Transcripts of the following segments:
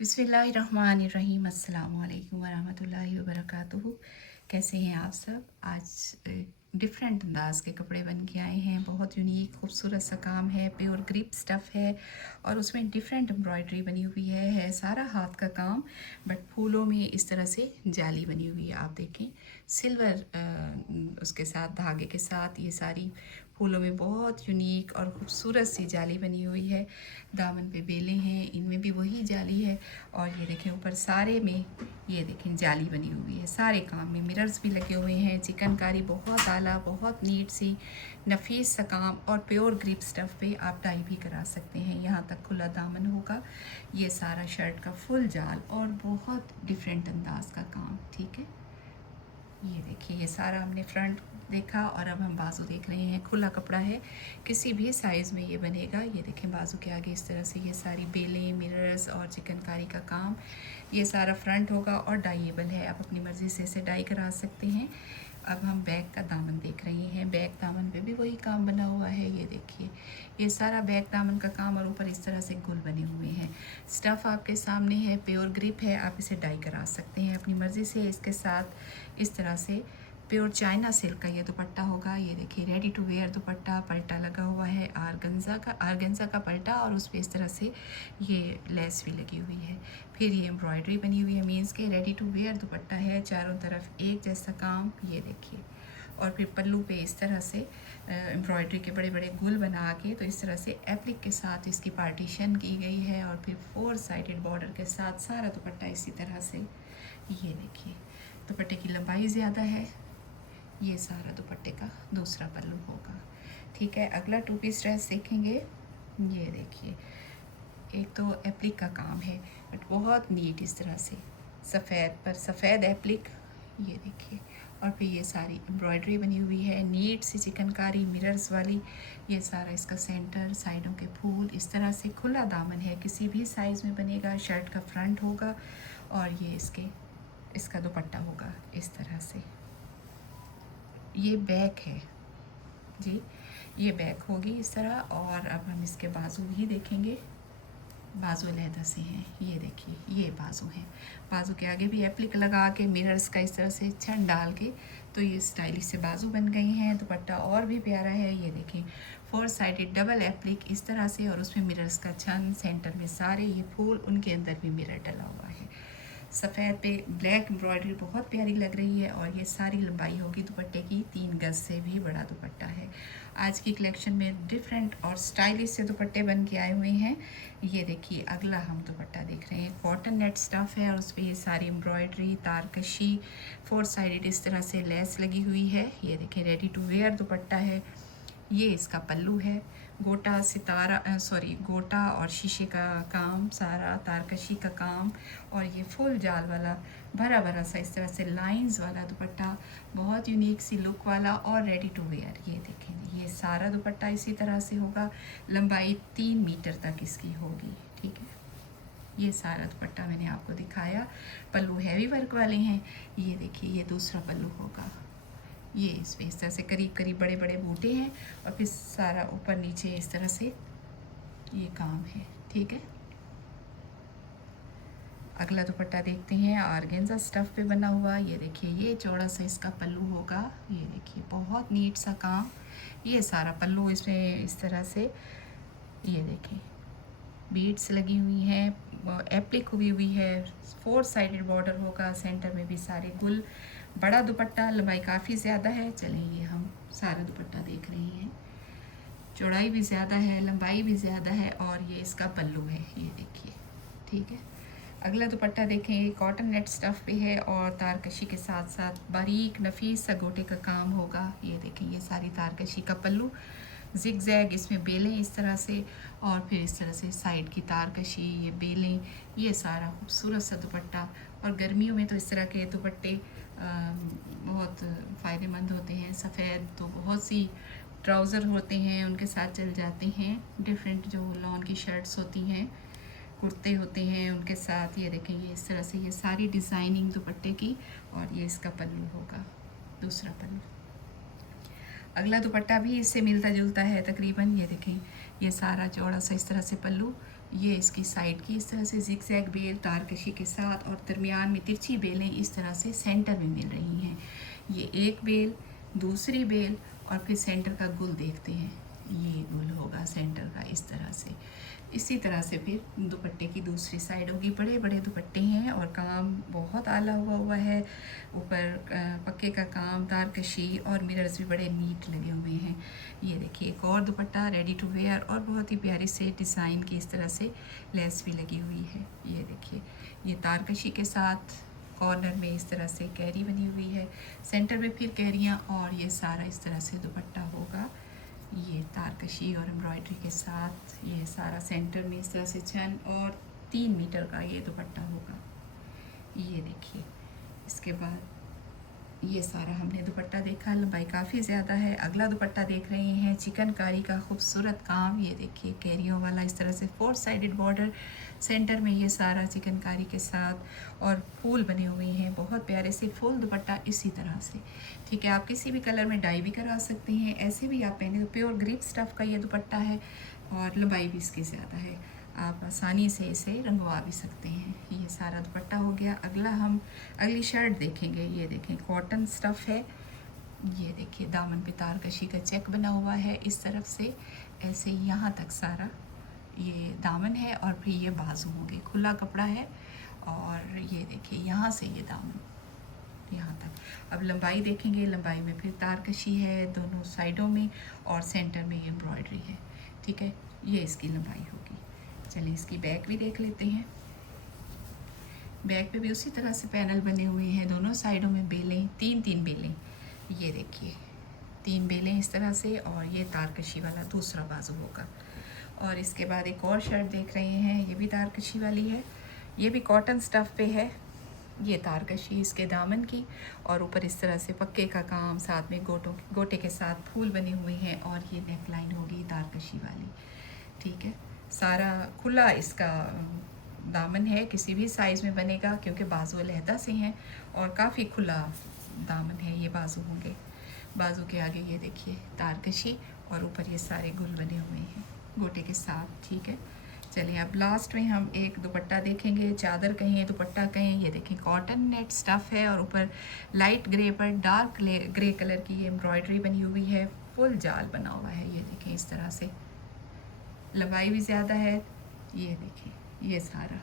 बिस्मिल्लाहिर्रहमानिर्रहीम अस्सलामु अलैकुम वरहमतुल्लाहि वबरकातुहू। कैसे हैं आप सब? आज डिफरेंट अंदाज के कपड़े बन के आए हैं। बहुत यूनिक खूबसूरत सा काम है, प्योर ग्रिप स्टफ़ है और उसमें डिफरेंट एम्ब्रॉयडरी बनी हुई है सारा हाथ का काम, बट फूलों में इस तरह से जाली बनी हुई है। आप देखें सिल्वर उसके साथ धागे के साथ ये सारी फूलों में बहुत यूनिक और ख़ूबसूरत सी जाली बनी हुई है। दामन पे बेले हैं, इनमें भी वही जाली है और ये देखें ऊपर सारे में ये देखें जाली बनी हुई है। सारे काम में मिरर्स भी लगे हुए हैं। चिकनकारी बहुत आला, बहुत नीट सी नफीस सा काम और प्योर ग्रिप स्टफ़ पे आप टाई भी करा सकते हैं। यहाँ तक खुला दामन होगा। ये सारा शर्ट का फुल जाल और बहुत डिफरेंट अंदाज का काम। ठीक है, ये देखिए ये सारा हमने फ्रंट देखा और अब हम बाजू देख रहे हैं। खुला कपड़ा है, किसी भी साइज़ में ये बनेगा। ये देखें बाजू के आगे इस तरह से ये सारी बेलें, मिरर्स और चिकनकारी का काम। ये सारा फ्रंट होगा और डाइएबल है, आप अपनी मर्ज़ी से इसे डाई करा सकते हैं। अब हम बैक का दामन देख रहे हैं। बैक दामन पे भी वही काम बना हुआ है। ये देखिए ये सारा बैक दामन का काम और ऊपर इस तरह से गुल बने हुए हैं। स्टफ़ आपके सामने है, प्योर ग्रिप है, आप इसे डाई करा सकते हैं अपनी मर्ज़ी से। इसके साथ इस तरह से प्योर चाइना सिल्क का ये दुपट्टा होगा। ये देखिए रेडी टू वेयर दुपट्टा, पल्टा लगा हुआ है आरगेंज़ा का पल्टा और उस पर इस तरह से ये लेस भी लगी हुई है। फिर ये एम्ब्रॉयडरी बनी हुई है, मीन्स के रेडी टू वेयर दुपट्टा है, चारों तरफ एक जैसा काम। ये देखिए और फिर पल्लू पे इस तरह से एम्ब्रॉयडरी के बड़े बड़े गुल बना के तो इस तरह से एप्लिक के साथ इसकी पार्टीशन की गई है और फिर 4 साइडेड बॉर्डर के साथ सारा दुपट्टा इसी तरह से। ये देखिए दुपट्टे की लंबाई ज़्यादा है। ये सारा दुपट्टे का दूसरा पल्लू होगा। ठीक है, अगला 2 पीस ड्रेस देखेंगे। ये देखिए एक तो एप्लिक का काम है बट बहुत नीट इस तरह से सफ़ेद पर सफ़ेद एप्लिक। ये देखिए और फिर ये सारी एम्ब्रॉयडरी बनी हुई है, नीट सी चिकनकारी मिरर्स वाली। ये सारा इसका सेंटर, साइडों के फूल, इस तरह से खुला दामन है, किसी भी साइज़ में बनेगा। शर्ट का फ्रंट होगा और ये इसका दुपट्टा होगा इस तरह से। ये बैक है जी, ये बैक होगी इस तरह। और अब हम इसके बाजू भी देखेंगे। बाजू अलहदा से हैं। ये देखिए ये बाजू हैं। बाजू के आगे भी एप्लिक लगा के मिरर्स का इस तरह से छन डाल के तो ये स्टाइलिश से बाजू बन गई हैं। दुपट्टा और भी प्यारा है। ये देखिए 4 साइडेड डबल एप्लिक इस तरह से और उसमें मिरर्स का छन, सेंटर में सारे ये फूल, उनके अंदर भी मिरर डला हुआ है। सफ़ेद पे ब्लैक एम्ब्रॉयडरी बहुत प्यारी लग रही है और ये सारी लंबाई होगी दुपट्टे की 3 गज से भी बड़ा दुपट्टा है। आज की कलेक्शन में डिफरेंट और स्टाइलिश से दुपट्टे बन के आए हुए हैं। ये देखिए अगला हम दुपट्टा देख रहे हैं। कॉटन नेट स्टफ़ है और उस पर ये सारी एम्ब्रॉयडरी, तारकशी, 4 साइडेड इस तरह से लेस लगी हुई है। ये देखिए रेडी टू वेयर दुपट्टा है। ये इसका पल्लू है। गोटा और शीशे का काम, सारा तारकशी का काम और ये फुल जाल वाला भरा भरा सा इस तरह से लाइंस वाला दुपट्टा, बहुत यूनिक सी लुक वाला और रेडी टू वेयर। ये देखें ये सारा दुपट्टा इसी तरह से होगा। लंबाई 3 मीटर तक इसकी होगी। ठीक है, ये सारा दुपट्टा मैंने आपको दिखाया। पल्लू हैवी वर्क वाले हैं। ये देखिए ये दूसरा पल्लू होगा। ये इस तरह से करीब करीब बड़े बड़े बूटे हैं और फिर सारा ऊपर नीचे इस तरह से ये काम है। ठीक है, अगला दुपट्टा देखते हैं। ऑर्गेन्जा स्टफ़ पे बना हुआ। ये देखिए ये चौड़ा सा इसका पल्लू होगा। ये देखिए बहुत नीट सा काम। ये सारा पल्लू इसमें इस तरह से ये देखिए बीड्स लगी हुई हैं, एप्लिक हुई हुई है, 4 साइडेड बॉर्डर होगा, सेंटर में भी सारे गुल। बड़ा दुपट्टा, लंबाई काफ़ी ज़्यादा है। चलें ये हम सारा दुपट्टा देख रहे हैं। चौड़ाई भी ज़्यादा है, लंबाई भी ज़्यादा है और ये इसका पल्लू है। ये देखिए ठीक है, अगला दुपट्टा देखें। ये कॉटन नेट स्टफ़ पे है और तारकशी के साथ साथ बारीक नफीस सा गोटे का काम होगा। ये देखें ये सारी तारकशी का पल्लू, जिग जैग इसमें बेलें इस तरह से और फिर इस तरह से साइड की तारकशी, ये बेलें, ये सारा खूबसूरत सा दुपट्टा। और गर्मियों में तो इस तरह के दुपट्टे बहुत फ़ायदेमंद होते हैं। सफ़ेद तो बहुत सी ट्राउज़र होते हैं, उनके साथ चल जाते हैं। डिफरेंट जो लॉन की शर्ट्स होती हैं, कुर्ते होते हैं, उनके साथ। ये देखें ये इस तरह से ये सारी डिज़ाइनिंग दुपट्टे की और ये इसका पल्लू होगा, दूसरा पल्लू। अगला दुपट्टा भी इससे मिलता जुलता है तकरीबन। ये देखें ये सारा चौड़ा सा इस तरह से पल्लू, ये इसकी साइड की इस तरह से जिगजैग बेल तारकशी के साथ और दरमियान में तिरछी बेलें इस तरह से सेंटर में मिल रही हैं। ये एक बेल, दूसरी बेल और फिर सेंटर का गुल देखते हैं, ये गुल होगा सेंटर का इस तरह से। इसी तरह से फिर दुपट्टे की दूसरी साइड होगी। बड़े बड़े दुपट्टे हैं और काम बहुत आला हुआ है। ऊपर पक्के का काम, तारकशी और मिरर्स भी बड़े नीट लगे हुए हैं। ये देखिए एक और दुपट्टा रेडी टू वेयर और बहुत ही प्यारी से डिज़ाइन की इस तरह से लेस भी लगी हुई है। ये देखिए ये तारकशी के साथ कॉर्नर में इस तरह से कैरी बनी हुई है, सेंटर में फिर कैरियाँ और ये सारा इस तरह से दुपट्टा होगा। ये तारकशी और एम्ब्रॉयडरी के साथ ये सारा सेंटर में इस तरह से चन और 3 मीटर का ये दुपट्टा होगा। ये देखिए इसके बाद ये सारा हमने दुपट्टा देखा, लंबाई काफ़ी ज़्यादा है। अगला दुपट्टा देख रहे हैं चिकनकारी का खूबसूरत काम। ये देखिए कैरियों वाला इस तरह से 4 साइडेड बॉर्डर, सेंटर में ये सारा चिकनकारी के साथ और फूल बने हुए हैं, बहुत प्यारे से फुल दुपट्टा इसी तरह से। ठीक है, आप किसी भी कलर में डाई भी करा सकते हैं, ऐसे भी आप पहने। प्योर ग्रिप स्टफ़ का ये दुपट्टा है और लंबाई भी इसकी ज़्यादा है, आप आसानी से इसे रंगवा भी सकते हैं। ये सारा दुपट्टा हो गया। अगला हम अगली शर्ट देखेंगे। ये देखें कॉटन स्टफ़ है। ये देखिए दामन पे तारकशी का चेक बना हुआ है इस तरफ से, ऐसे यहाँ तक सारा ये दामन है और फिर ये बाजू होंगे। खुला कपड़ा है और ये देखिए यहाँ से ये दामन यहाँ तक। अब लंबाई देखेंगे, लंबाई में फिर तारकशी है दोनों साइडों में और सेंटर में ये एम्ब्रॉयडरी है। ठीक है, ये इसकी लंबाई होगी। चलिए इसकी बैक भी देख लेते हैं। बैक पे भी उसी तरह से पैनल बने हुए हैं, दोनों साइडों में बेलें, 3-3 बेलें। ये देखिए 3 बेलें इस तरह से और ये तारकशी वाला दूसरा बाजू होगा। और इसके बाद एक और शर्ट देख रहे हैं, ये भी तारकशी वाली है, ये भी कॉटन स्टफ़ पे है। ये तारकशी इसके दामन की और ऊपर इस तरह से पक्के का काम, साथ में गोटे के साथ फूल बने हुए हैं और ये नेक लाइन होगी तारकशी वाली। ठीक है, सारा खुला इसका दामन है, किसी भी साइज़ में बनेगा क्योंकि बाजू अलहदा से हैं और काफ़ी खुला दामन है। ये बाजू होंगे, बाजू के आगे ये देखिए तारकशी और ऊपर ये सारे गुल बने हुए हैं गोटे के साथ। ठीक है, चलिए अब लास्ट में हम एक दुपट्टा देखेंगे, चादर कहें दुपट्टा कहें। ये देखें कॉटन नेट स्टफ़ है और ऊपर लाइट ग्रे पर डार्क ग्रे कलर की ये एम्ब्रॉयडरी बनी हुई है, फुल जाल बना हुआ है। ये देखें इस तरह से, लंबाई भी ज़्यादा है। ये देखिए ये सारा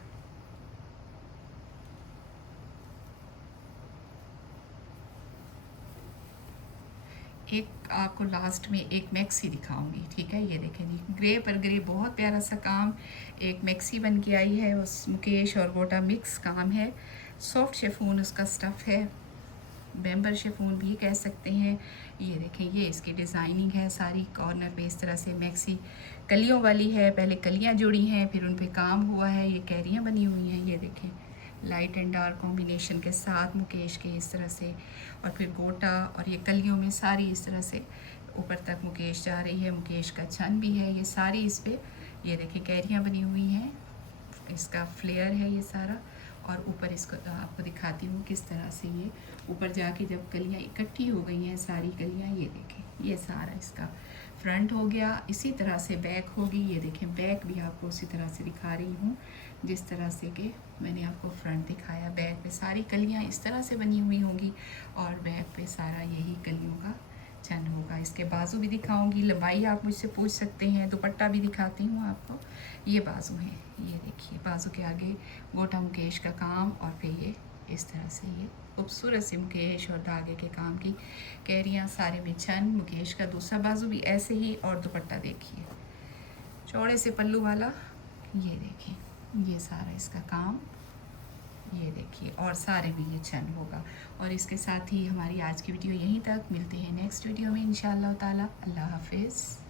एक आपको लास्ट में एक मैक्सी दिखाऊंगी। ठीक है, ये देखें जी ग्रे पर ग्रे बहुत प्यारा सा काम, एक मैक्सी बन के आई है। उस मुकेश और गोटा मिक्स काम है, सॉफ्ट शेफून उसका स्टफ़ है, बेम्बर शेफून भी कह सकते हैं। ये देखें ये इसकी डिज़ाइनिंग है सारी, कॉर्नर पे इस तरह से मैक्सी कलियों वाली है, पहले कलियां जुड़ी हैं फिर उन पे काम हुआ है, ये कैरियां बनी हुई हैं। ये देखें लाइट एंड डार्क कॉम्बिनेशन के साथ मुकेश के इस तरह से और फिर गोटा और ये कलियों में सारी इस तरह से ऊपर तक मुकेश जा रही है, मुकेश का छन भी है, ये सारी इस पर ये देखें कैरियाँ बनी हुई हैं, इसका फ्लेयर है ये सारा। और ऊपर इसको आपको दिखाती हूँ किस तरह से ये ऊपर जाके जब कलियाँ इकट्ठी हो गई हैं सारी कलियाँ, ये देखें ये सारा इसका फ्रंट हो गया। इसी तरह से बैक होगी, ये देखें बैक भी आपको उसी तरह से दिखा रही हूँ जिस तरह से कि मैंने आपको फ्रंट दिखाया। बैक पे सारी कलियाँ इस तरह से बनी हुई होंगी और बैक पे सारा यही कलियों का चन होगा। इसके बाजू भी दिखाऊंगी, लंबाई आप मुझसे पूछ सकते हैं, दुपट्टा भी दिखाती हूँ आपको। ये बाजू है, ये देखिए बाजू के आगे गोटा मुकेश का काम और फिर ये इस तरह से ये खूबसूरत से मुकेश और धागे के काम की कैरियाँ, सारे में छन। मुकेश का दूसरा बाजू भी ऐसे ही और दुपट्टा देखिए चौड़े से पल्लू वाला, ये देखिए ये सारा इसका काम, ये देखिए और सारे में ये छन होगा। और इसके साथ ही हमारी आज की वीडियो यहीं तक, मिलते हैं नेक्स्ट वीडियो में इंशाअल्लाह ताला। अल्लाह हाफिज़।